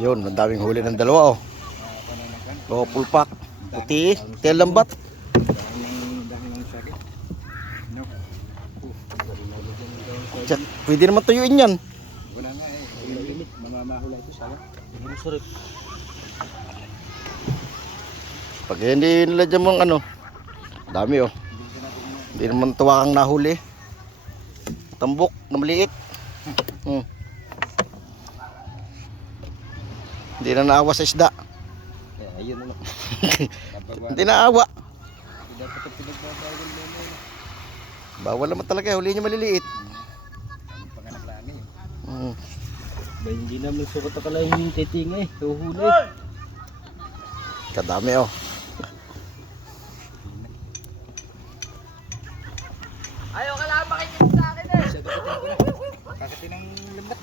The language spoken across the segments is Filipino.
Yun, ang daming huli ng dalawa oh. Oh, pulpak. Puti, tail lambat. Check. Pwede naman tuyuin yan. Wala nga eh. Mamamahula ito sa sarap. Pag hindi nila dyan mga ano, dami oh. Hindi naman tuwakang nahuli. Tambok na maliit. Hindi na naawa sa isda. Ayun na. Hindi naawa. Bawal naman talaga, huli niya maliliit. Panganak namin. Hindi namin sukat akala yung titinga eh. Tuhuli. Kadami oh. Ayaw ka lang makinig sa akin eh. Kakati ng lambat.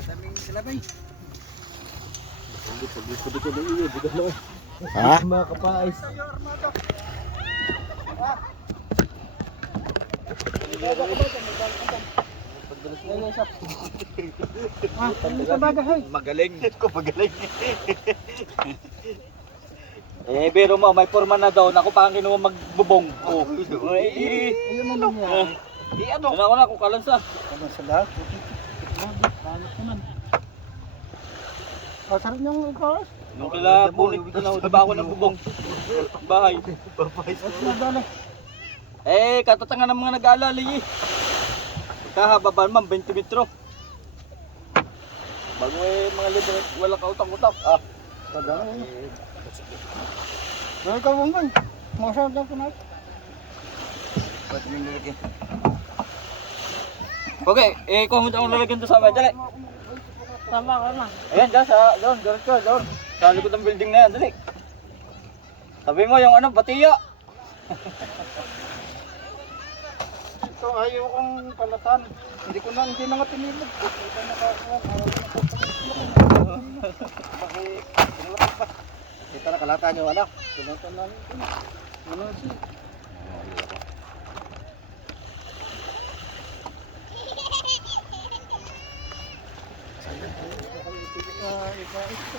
Kataming salabay. Pagod ko na iyo. Buda na eh. Ha? Mga kapais. Magaling. Ko magaling. Eh, pero mo, may forma na daw. Ako pa ang kinuha magbubong. Oh. Ayun na lang yan. Ano ako na, kung kalansa. Ano sa lahat? Sarap niyong ikaw. Nung kila punit ko na, diba ako ng bubong. Bahay. Eh, katatangan ng mga nag-aalali eh. Kahababa naman, 20 metro. Bago eh, mga libre, wala kautang-utang. Padang. Dahil ka bumban. Masarap lang kunat. Ba't yung lalagyan? Okay, eh kung hindi ako lalagyan doon sa may, dali. Tama ka na. Ayan, dyan, doon, doon. Sa likod ng building na yan, dali. Sabi mo yung ano, batiya. Ito ayaw kong kalatan. Hindi na nga tinilog. Ito na kalatan yung anak. Tinatan namin ito. Ano siya? Iba ito.